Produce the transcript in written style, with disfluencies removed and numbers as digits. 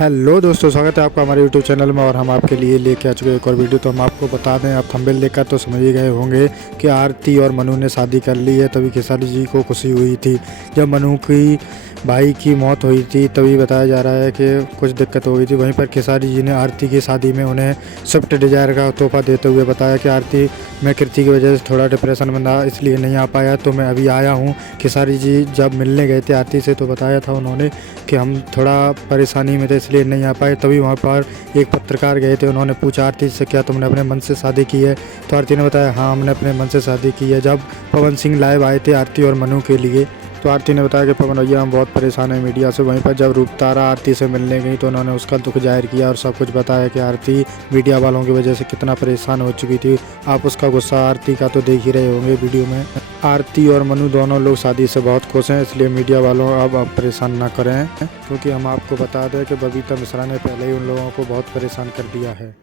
Hello दोस्तों, स्वागत है आपका हमारे यूट्यूब चैनल में। और हम आपके लिए लेके आ चुके हैं एक और वीडियो। तो हम आपको बता दें, आप थंबनेल देखकर तो समझ ही गए होंगे कि आरती और मनु ने शादी कर ली है। तभी खेसारी जी को खुशी हुई थी। जब मनु की भाई की मौत हुई थी तभी बताया जा रहा है कि कुछ दिक्कत हो गई थी। वहीं पर खेसारी जी ने आरती की शादी में उन्हें स्विफ्ट डिज़ायर का तोहफा देते हुए बताया कि आरती, मैं कृति की वजह से थोड़ा डिप्रेशन में था, इसलिए नहीं आ पाया, तो मैं अभी आया हूँ। खेसारी जी जब मिलने गए थे आरती से तो बताया था उन्होंने कि हम थोड़ा परेशानी में थे इसलिए नहीं आ पाए। तभी वहाँ पर एक पत्रकार गए थे, उन्होंने पूछा आरती से, क्या तुमने अपने मन से शादी की है? तो आरती ने बताया, हाँ हमने अपने मन से शादी की है। जब पवन सिंह लाइव आए थे आरती और मनु के लिए तो आरती ने बताया कि पवन भैया हम बहुत परेशान हैं मीडिया से। वहीं पर जब रूपतारा आरती से मिलने गई तो उन्होंने उसका दुख जाहिर किया और सब कुछ बताया कि आरती मीडिया वालों की वजह से कितना परेशान हो चुकी थी। आप उसका गुस्सा आरती का तो देख ही रहे होंगे वीडियो में। आरती और मनु दोनों लोग शादी से बहुत खुश हैं, इसलिए मीडिया वालों अब परेशान ना करें, क्योंकि हम आपको बता दें कि बबीता मिश्रा ने पहले ही उन लोगों को बहुत परेशान कर दिया है।